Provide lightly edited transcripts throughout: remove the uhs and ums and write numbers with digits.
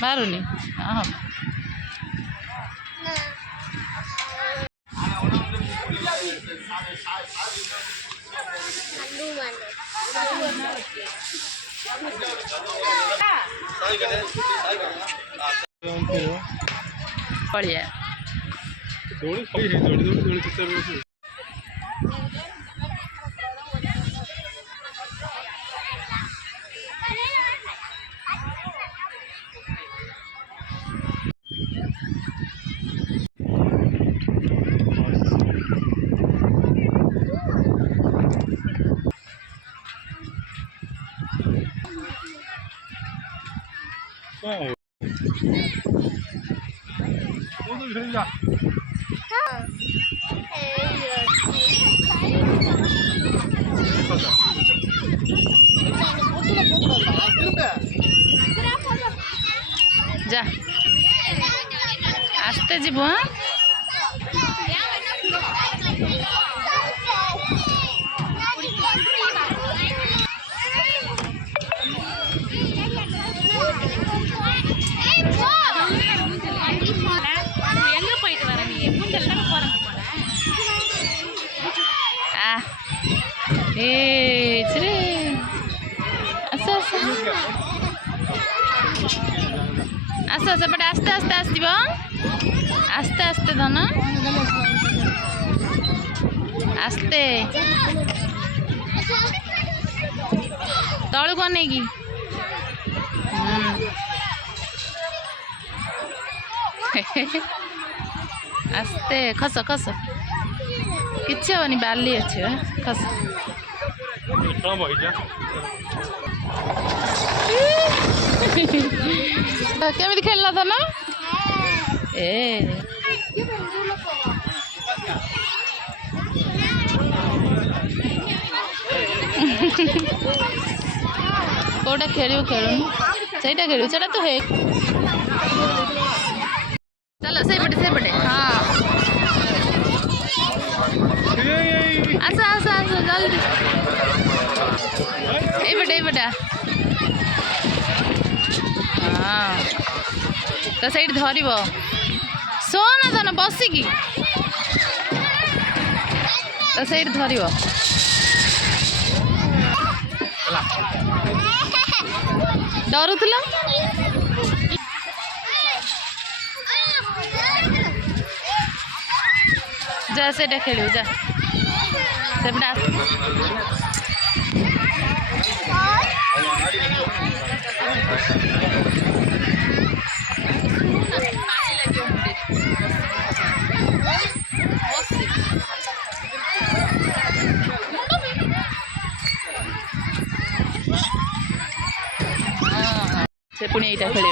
बाहरुनी हाँ बढ़िया जा आस्ते जीव हाँ आस आस बट आस्ते आस्ते आसब आस्ते आस्ते धन आस्ते तलू कौन नहीं की आस्ते खस खस किच्छे होनी बाली अच्छे खस केमी खेलना था ना ए कोटा खेलू खेलुनी सहीटा खेलू चला तो है चलो से पटे हाँ आस आस आस जल्दी ये बटा हाँ तो सही धर शोना धन बसिकी तो सही धर डरुल जा से खेलू जा से से पुणी यहाँ खेल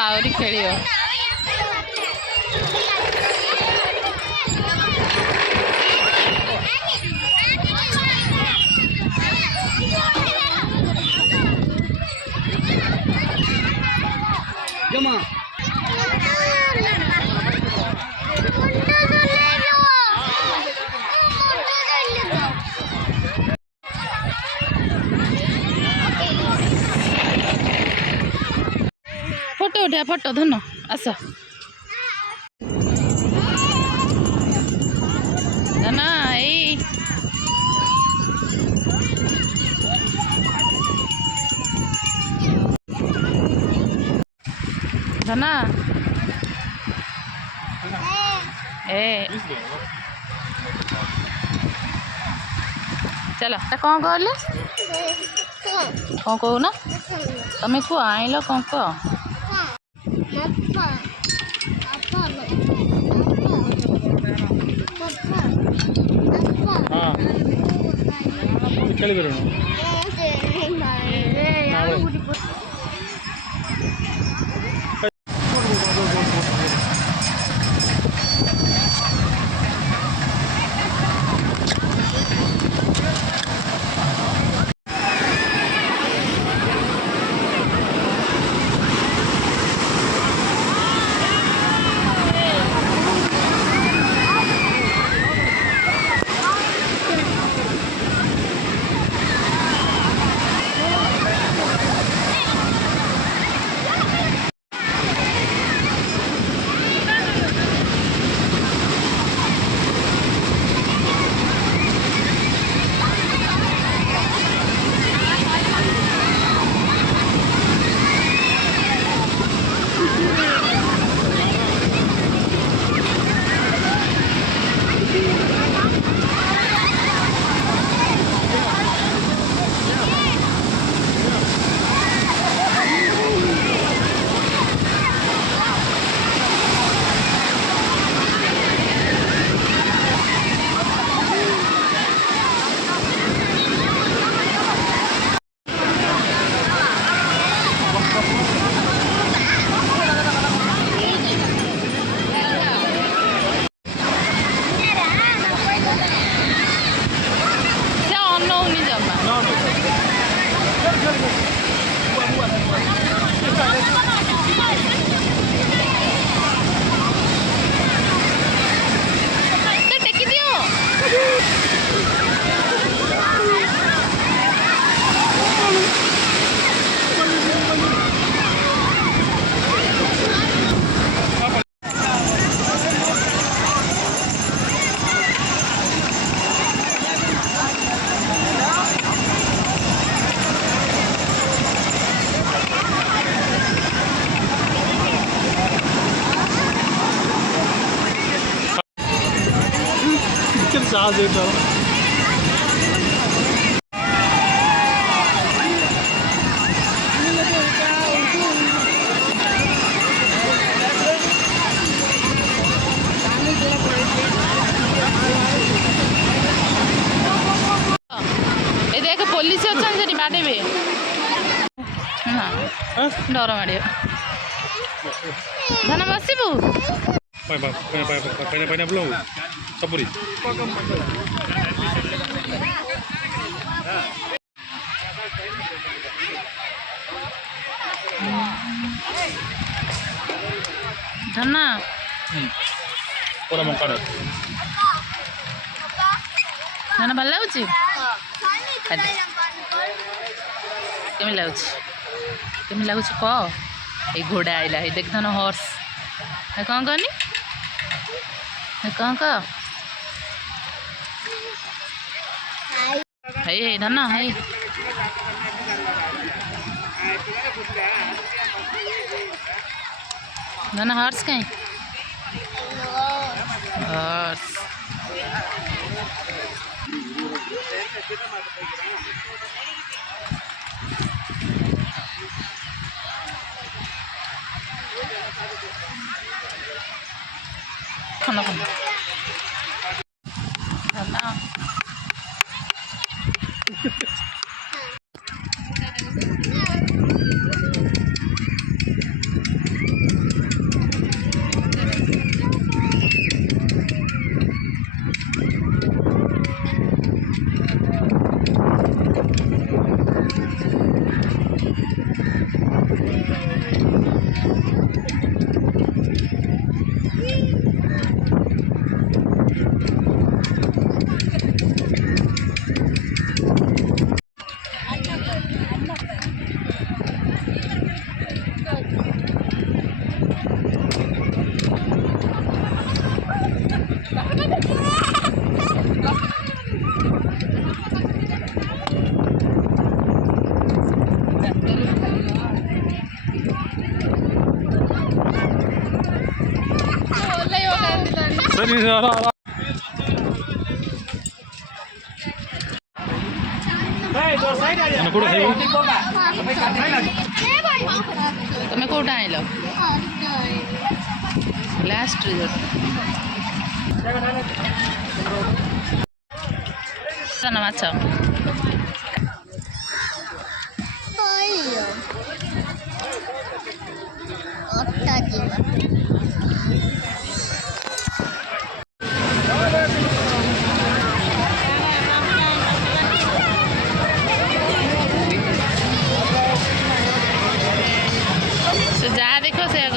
आहरी खेल फोटो उठा फोटो धन आस धन ए धन ए चलो कौन कहले कौन कहू ना तमें कह आइल कौन कह खेल ए देख पुलिस अच्छा से बाड़े ना डर माड़ धन बसबू पाइनापल सपुरी धन्ना पूरा मौका धन भल लगुच केमी लगुच केमी लगुच कह ये घोड़ा आइला है देख धन हॉर्स है कौन कहनी है कौन कह है धन है धन हॉर्स कहीं हॉर्स खाना खाना तमें कौटा आइल लास्ट रिजल्ट माछ जहाँ देखो से